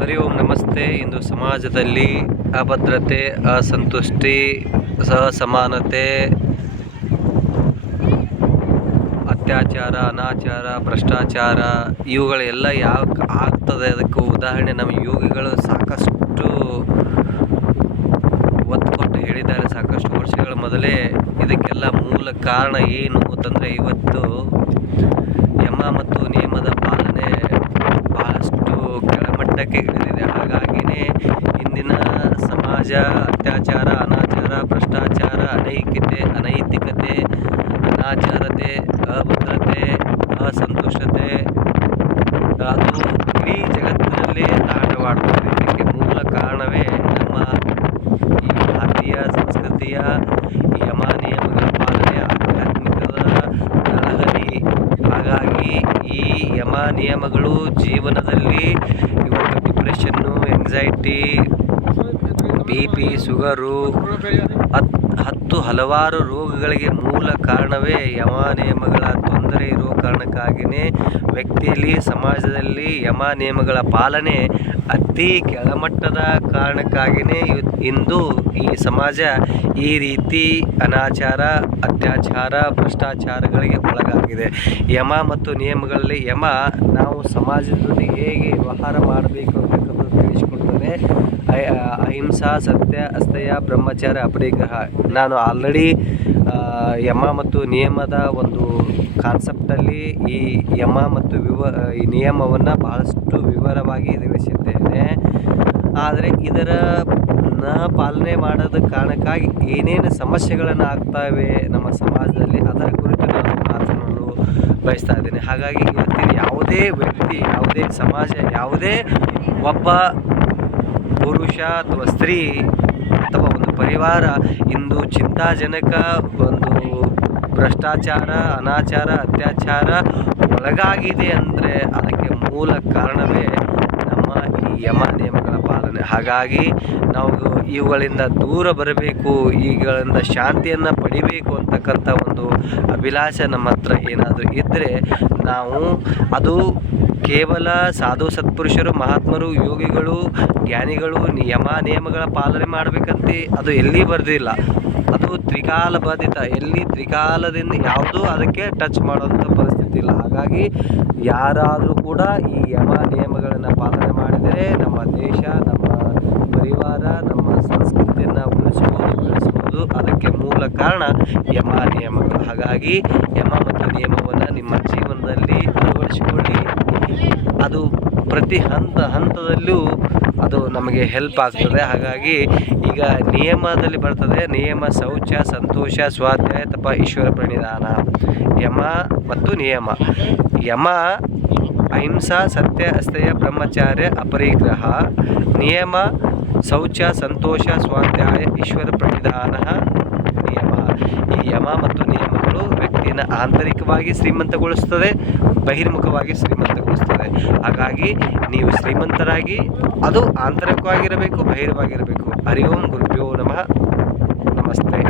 ಹರಿ ಓಂ ನಮಸ್ತೆ. ಇಂದು ಸಮಾಜದಲ್ಲಿ ಅಭದ್ರತೆ, ಅಸಂತುಷ್ಟಿ, ಸಮಾನತೆ, ಅತ್ಯಾಚಾರ, ಅನಾಚಾರ, ಭ್ರಷ್ಟಾಚಾರ ಇವುಗಳೆಲ್ಲ ಯಾಕೆ ಆಗ್ತದೆ ಅದಕ್ಕೆ ಉದಾಹರಣೆ ನಮ್ಮ ಯೋಗಿಗಳು ಸಾಕಷ್ಟು ಒತ್ತು ಕೊಟ್ಟು ಹೇಳಿದ್ದಾರೆ. ಸಾಕಷ್ಟು ವರ್ಷಗಳ ಮೊದಲೇ ಇದಕ್ಕೆಲ್ಲ ಮೂಲ ಕಾರಣ ಏನು ಅಂತಂದರೆ, ಇವತ್ತು ಯಮ ಮತ್ತು ನಿಯಮದ ಪಾಲನೆ ಬಹಳಷ್ಟು ಕೆಳಮಟ್ಟಕ್ಕೆ ಇಳಿದಿದೆ. ಹಾಗಾಗಿಯೇ ಇಂದಿನ ಸಮಾಜ ಅತ್ಯಾಚಾರ, ಅನಾಚಾರ, ಭ್ರಷ್ಟಾಚಾರ, ಅನೈತಿಕತೆ, ಅನಾಚಾರತೆ, ಅಭದ್ರತೆ, ಅಸಂತುಷ್ಟತೆ ಅದು ಇಡೀ ಜಗತ್ತಿನಲ್ಲಿ ತಾಂಡವಾಡುತ್ತದೆ. ಇದಕ್ಕೆ ಮೂಲ ಕಾರಣವೇ ನಮ್ಮ ಈ ಭಾರತೀಯ ಸಂಸ್ಕೃತಿಯ ಯಮ ನಿಯಮಗಳ ಪಾಲನೆ, ಆಧ್ಯಾತ್ಮಿಕದ ತಳಹದಿ. ಹಾಗಾಗಿ ಈ ಯಮ ನಿಯಮಗಳು ಜೀವನದಲ್ಲಿ ಇವತ್ತು ಡಿಪ್ರೆಷನ್ನು, ಎಂಗ್ಸೈಟಿ, BP, ಶುಗರು, ಹಲವಾರು ರೋಗಗಳಿಗೆ ಮೂಲ ಕಾರಣವೇ ಯಮ ನಿಯಮಗಳ ತೊಂದರೆ ಇರುವ ಕಾರಣಕ್ಕಾಗಿಯೇ ವ್ಯಕ್ತಿಯಲ್ಲಿ, ಸಮಾಜದಲ್ಲಿ ಯಮ ನಿಯಮಗಳ ಪಾಲನೆ ಅತಿ ಕೆಳಮಟ್ಟದ ಕಾರಣಕ್ಕಾಗಿಯೇ ಇಂದು ಈ ಸಮಾಜ ಈ ರೀತಿ ಅನಾಚಾರ, ಅತ್ಯಾಚಾರ, ಭ್ರಷ್ಟಾಚಾರಗಳಿಗೆ ಒಳಗಾಗಿದೆ. ಯಮ ಮತ್ತು ನಿಯಮಗಳಲ್ಲಿ ಯಮ ನಾವು ಸಮಾಜದ ಜೊತೆ ಹೇಗೆ ವ್ಯವಹಾರ ಮಾಡಬೇಕು ಅಂತಕ್ಕಂಥದ್ದು ತಿಳಿಸಿಕೊಡ್ತದೆ. ಅಹಿಂಸಾ, ಸತ್ಯ, ಅಸ್ತೇಯ, ಬ್ರಹ್ಮಚರ್ಯ, ಅಪರಿಗ್ರಹ. ನಾನು ಆಲ್ರೆಡಿ ಯಮ ಮತ್ತು ನಿಯಮದ ಒಂದು ಕಾನ್ಸೆಪ್ಟಲ್ಲಿ ಈ ಯಮ ಮತ್ತು ಈ ನಿಯಮವನ್ನು ಬಹಳಷ್ಟು ವಿವರವಾಗಿ ತಿಳಿಸಿದ್ದೇನೆ. ಆದರೆ ಇದರ ಪಾಲನೆ ಮಾಡೋದ ಕಾರಣಕ್ಕಾಗಿ ಏನೇನು ಸಮಸ್ಯೆಗಳನ್ನು ಆಗ್ತವೆ ನಮ್ಮ ಸಮಾಜದಲ್ಲಿ, ಅದರ ಕುರಿತು ನಾನು ಮಾತನಾಡಲು ಬಯಸ್ತಾ ಇದ್ದೇನೆ. ಹಾಗಾಗಿ ಇವತ್ತಿನ ಯಾವುದೇ ವ್ಯಕ್ತಿ, ಯಾವುದೇ ಸಮಾಜ, ಯಾವುದೇ ಒಬ್ಬ ಪುರುಷ ಅಥವಾ ಸ್ತ್ರೀ ಅಥವಾ ಒಂದು ಪರಿವಾರ ಇಂದು ಚಿಂತಾಜನಕ ಒಂದು ಭ್ರಷ್ಟಾಚಾರ, ಅನಾಚಾರ, ಅತ್ಯಾಚಾರ ಒಳಗಾಗಿದೆ ಅಂದರೆ ಅದಕ್ಕೆ ಮೂಲ ಕಾರಣವೇ ನಮ್ಮ ಈ ಯಮ ನಿಯಮಗಳ ಪಾಲನೆ. ಹಾಗಾಗಿ ನಾವು ಇವುಗಳಿಂದ ದೂರ ಬರಬೇಕು, ಇವುಗಳಿಂದ ಶಾಂತಿಯನ್ನು ಪಡಿಬೇಕು ಅಂತಕ್ಕಂಥ ಒಂದು ಅಭಿಲಾಷೆ ನಮ್ಮ ಹತ್ರ ಏನಾದರೂ ಇದ್ದರೆ ನಾವು ಅದು ಕೇವಲ ಸಾಧು ಸತ್ಪುರುಷರು, ಮಹಾತ್ಮರು, ಯೋಗಿಗಳು, ಜ್ಞಾನಿಗಳು ಯಮ ನಿಯಮಗಳ ಪಾಲನೆ ಮಾಡಬೇಕಂತ ಅದು ಎಲ್ಲಿ ಬರೆದಿಲ್ಲ. ಅದು ತ್ರಿಕಾಲ ಬಾಧಿತ, ಎಲ್ಲಿ ತ್ರಿಕಾಲದಿಂದ ಯಾವುದೂ ಅದಕ್ಕೆ ಟಚ್ ಮಾಡೋಂಥ ಪರಿಸ್ಥಿತಿ ಇಲ್ಲ. ಹಾಗಾಗಿ ಯಾರಾದರೂ ಕೂಡ ಈ ಯಮ ನಿಯಮಗಳನ್ನು ಪಾಲನೆ ಮಾಡಿದರೆ ನಮ್ಮ ದೇಶ, ನಮ್ಮ ಪರಿವಾರ, ನಮ್ಮ ಸಂಸ್ಕೃತಿಯನ್ನು ಬೆಳೆಸ್ಬೋದು. ಅದಕ್ಕೆ ಮೂಲ ಕಾರಣ ಯಮ ನಿಯಮಗಳು. ಹಾಗಾಗಿ ಯಮ ಮತ್ತು ನಿಯಮವನ್ನು ನಿಮ್ಮ ಜೀವನದಲ್ಲಿ ಅಳವಡಿಸಿಕೊಳ್ಳಿ. ಅದು ಪ್ರತಿ ಹಂತದಲ್ಲೂ ಅದು ನಮಗೆ ಹೆಲ್ಪ್ ಆಗ್ತದೆ. ಹಾಗಾಗಿ ಈಗ ನಿಯಮದಲ್ಲಿ ಬರ್ತದೆ, ನಿಯಮ ಶೌಚ, ಸಂತೋಷ, ಸ್ವಾಧ್ಯಾಯ, ತಪ, ಈಶ್ವರ ಪ್ರಣಿಧಾನ. ಯಮ ಮತ್ತು ನಿಯಮ. ಯಮ ಅಹಿಂಸಾ, ಸತ್ಯ, ಅಸ್ತೇಯ, ಬ್ರಹ್ಮಚರ್ಯ, ಅಪರಿಗ್ರಹ. ನಿಯಮ ಶೌಚ, ಸಂತೋಷ, ಸ್ವಾಧ್ಯಾಯ, ಈಶ್ವರ ಪ್ರಣಿಧಾನ. ನಿಯಮ. ಈ ಯಮ ಮತ್ತು ನಿಯಮಗಳು ವ್ಯಕ್ತಿಯನ್ನು ಆಂತರಿಕವಾಗಿ ಶ್ರೀಮಂತಗೊಳಿಸ್ತದೆ, ಬಹಿರ್ಮುಖವಾಗಿ ಶ್ರೀಮಂತಗೊಳಿಸ್ತದೆ. ಹಾಗಾಗಿ ನೀವು ಶ್ರೀಮಂತರಾಗಿ ಅದು ಆಂತರಿಕವಾಗಿರಬೇಕು, ಬಹಿರ್ವಾಗಿರಬೇಕು. ಹರಿ ಓಂ ಗುರುಭ್ಯೋ ನಮಃ. ನಮಸ್ತೆ.